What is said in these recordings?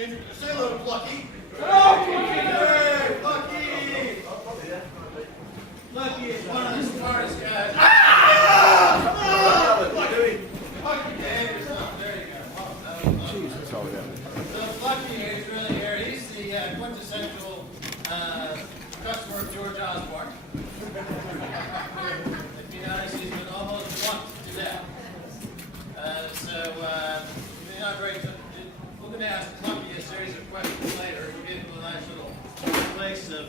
Say hello to Plucky. Hey, Plucky! Plucky is one of the smartest guys. Ah! Come on! Plucky, behave yourself. There you go. Jeez, that's all we got. So Plucky is really here. He's the quintessential customer of George Osborne. If you notice, he's been almost bumped to death. You're not very. We're going to ask Plucky a series of questions later. We'll get into a nice little place of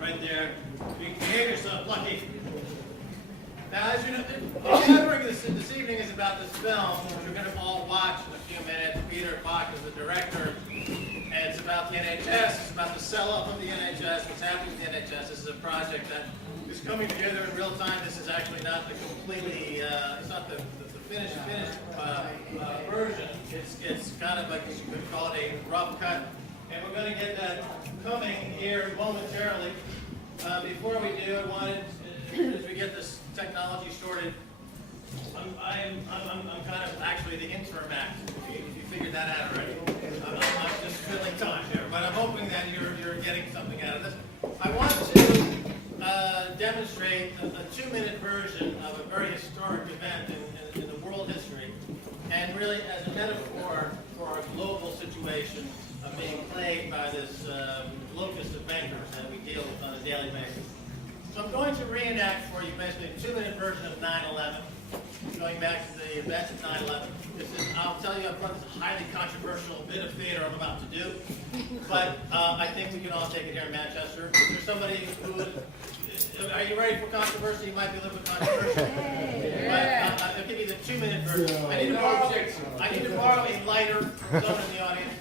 right there. Behave yourself, Plucky. Now, as you know, the gathering this evening is about this film, which we're going to all watch in a few minutes. Peter Bach is the director, and it's about the NHS. It's about the sell-off of the NHS, what's happening to the NHS. This is a project that is coming together in real time. This is actually not the completely, it's not the finished version. It's kind of like you could call it a rough cut, and we're going to get that coming here momentarily. Before we do, I wanted, as we get this technology sorted, I'm kind of actually the interim act. If you figured that out already, I'm just filling time here, but I'm hoping that you're getting something out of this. I want to demonstrate a 2-minute version of a very historic event in the world history, and really as a metaphor for our global situation of being plagued by this locust of bankers that we deal with on a daily basis. So I'm going to reenact for you basically a 2-minute version of 9/11, going back to the events of 9/11. This is, I'll tell you up front, it's a highly controversial bit of theater I'm about to do, but I think we can all take it here in Manchester. Is there somebody who would, are you ready for controversy? You might be a little bit controversial. But I'll give you the 2-minute version. I need to borrow a lighter, someone in the audience.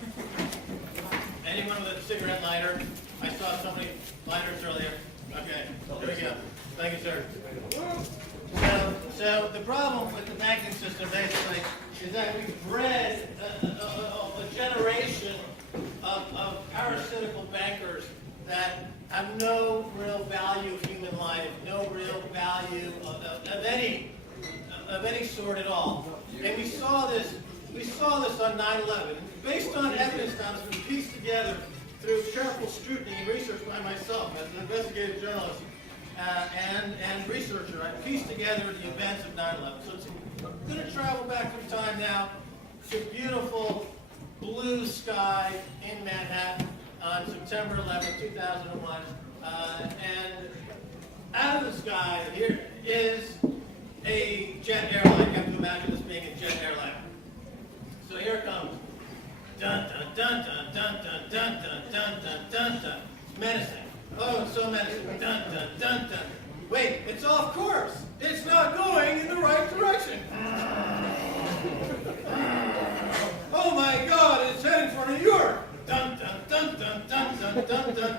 Anyone with a cigarette lighter? I saw so many lighters earlier. Okay, here we go. Thank you, sir. So the problem with the banking system basically is that we've bred a generation of parasitical bankers that have no real value of human life, no real value of any sort at all. And we saw this on 9/11. Based on evidence now that's been pieced together through careful scrutiny and research by myself as an investigative journalist and researcher, I pieced together the events of 9/11. So I'm going to travel back through time now to beautiful blue sky in Manhattan on September 11, 2001. And out of the sky here is a jet airline. You have to imagine this being a jet airline. So here it comes. Dun dun dun dun dun dun dun dun dun dun dun dun. Menacing. Oh, it's so menacing. Dun dun dun dun. Wait, it's off course. It's not going in the right direction. Oh my God, it's heading for New York. Dun dun dun dun dun dun dun dun.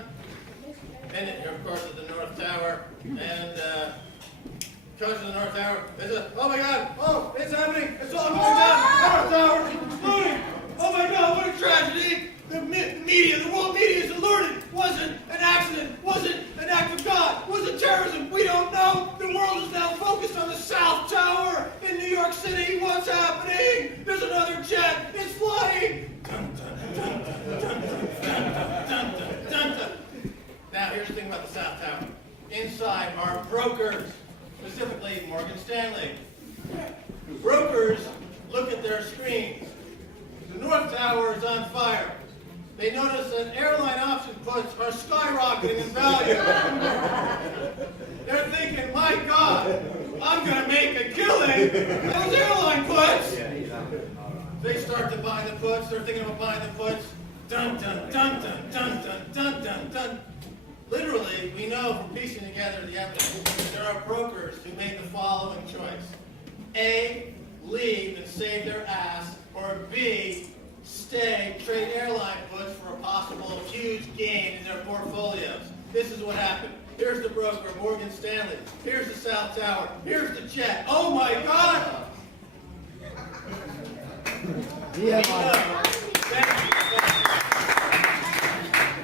And here, of course, is the North Tower. And comes to the North Tower. Oh my God! Oh, it's happening! It's all going down! North Tower is exploding! Oh my God, what a tragedy! The media, the world media is alerted. Wasn't an accident. Wasn't an act of God. Wasn't terrorism. We don't know. The world is now focused on the South Tower in New York City. What's happening? There's another jet. It's flying. Dun, dun, dun, dun, dun, dun, dun, dun, dun, dun. Now, here's the thing about the South Tower. Inside are brokers, specifically Morgan Stanley. Brokers look at their screens. The North Tower is on fire. They notice that airline option puts are skyrocketing in value. They're thinking, my God, I'm going to make a killing. Those airline puts. They start to buy the puts. They're thinking about buying the puts. Dun, dun, dun, dun, dun, dun, dun, dun, dun. Literally, we know from piecing together the evidence that there are brokers who make the following choice. A, leave and save their ass, or B, stay, trade airline puts for a possible huge gain in their portfolios. This is what happened. Here's the broker, Morgan Stanley. Here's the South Tower. Here's the jet. Oh my God! Yeah. Thank you.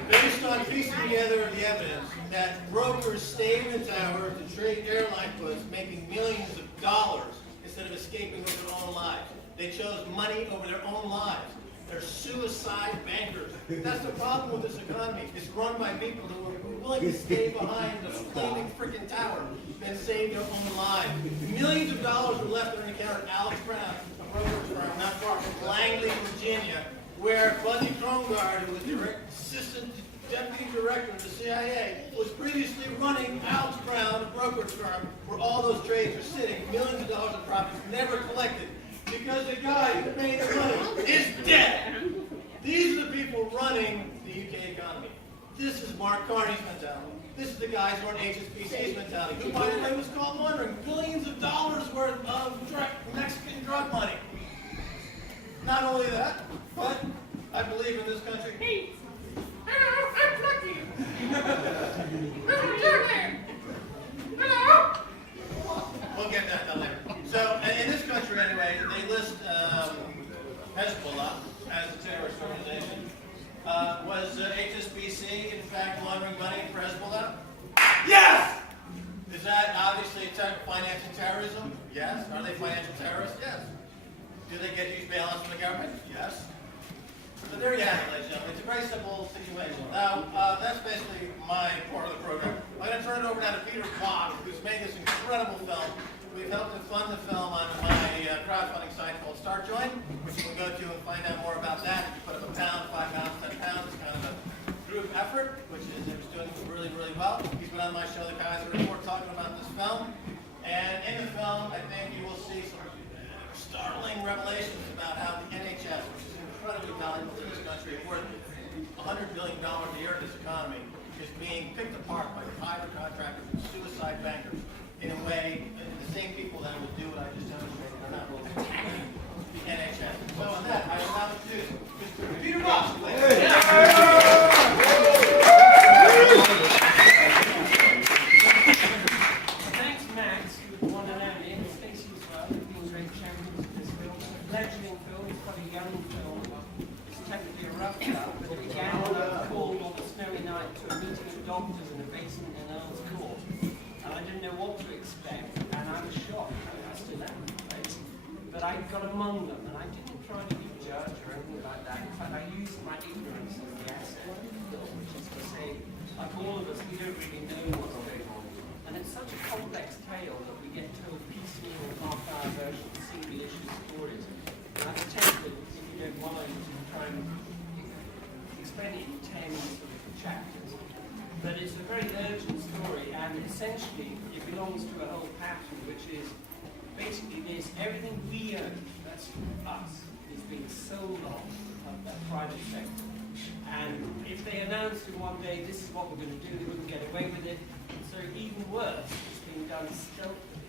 Based on piecing together the evidence that brokers stayed in the tower to trade airline puts, making millions of dollars instead of escaping with their own lives. They chose money over their own lives. They're suicide bankers. That's the problem with this economy. It's run by people who are willing to stay behind the flaming freaking tower than save their own lives. Millions of dollars were left on the account of Alex Brown, a brokerage firm not far from Langley, Virginia, where Buddy Krongard, who was the assistant deputy director of the CIA, was previously running Alex Brown, a brokerage firm, where all those trades are sitting, millions of dollars of profits never collected, because the guy who made the money is dead. These are the people running the UK economy. This is Mark Carney's mentality. This is the guys who are HSBC's mentality, who, by the way, was caught laundering billions of dollars worth of Mexican drug money. Not only that, but I believe in this country. Hey, hello, I'm Lucky. Hello, there. Hello. We'll get that done later. So, in this country anyway, they list Hezbollah as a terrorist organization. Was HSBC, in fact, laundering money for Hezbollah? Yes! Is that obviously financing terrorism? Yes. Are they financial terrorists? Yes. Do they get huge bailouts from the government? Yes. So there you have it, ladies and gentlemen. It's a very simple situation. Now, that's basically my part of the program. I'm going to turn it over now to Peter Bach, who's made this incredible film. We've helped to fund the film on my crowdfunding site called StartJoin, which you can go to and find out more about that. You put up £1, £5, £10. It's kind of a group effort, which is it was doing really, really well. He's been on my show, The Keiser Report, talking about this film. And in the film, I think you will see some startling revelations about how the NHS, which is incredibly valuable to this country, worth $100 billion a year in this economy, is being picked apart by private contractors and suicide bankers in a way, the same people that would do what I just demonstrated are not really attacking the NHS. So on that, I will now introduce Mr. Peter Bach. Thanks, Max, for the one and only, and Stacey as well, who've been great champions of this film. It's a fledgling film, it's quite a young film. It's technically a rough cut, but it began when I was called on a snowy night to a meeting of doctors in a basement in Earl's Court. And I didn't know what to expect, and I was shocked. I still am, right? But I got among them, and I didn't try to be a judge or anything like that. In fact, I used my ignorance as the asset, which is to say, like all of us, we don't really know what's going on. And it's such a complex tale that we get told piecemeal, half-hour versions, single-issue stories. And I've attempted, if you don't mind, to try and explain it in 10 sort of chapters. But it's a very urgent story, and essentially it belongs to a whole pattern, which is basically this: everything we own, that's us, is being sold off of the private sector. And if they announced in one day, this is what we're going to do, they wouldn't get away with it. So even worse, it's being done stealthily.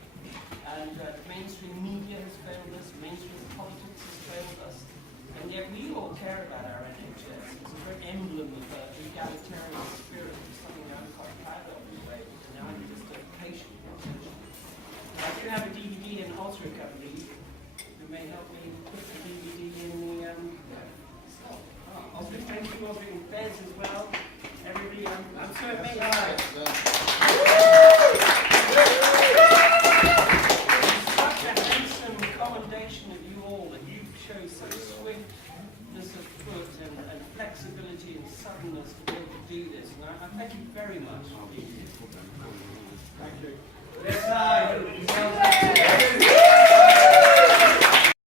And mainstream media has failed us, mainstream politics has failed us, and yet we all care about our NHS. It's a very emblem of egalitarian spirit, something I'm quite proud of in a way, and I'm just a patient. I do have a DVD and Ultra company who may help me put the DVD in the Ultra. Thank you, Ultra and Fez as well. Everybody, I'm so amazed. Such a handsome commendation of you all that you show such swiftness of foot and flexibility and suddenness to be able to do this. And I thank you very much for being here. Thank you. Yes,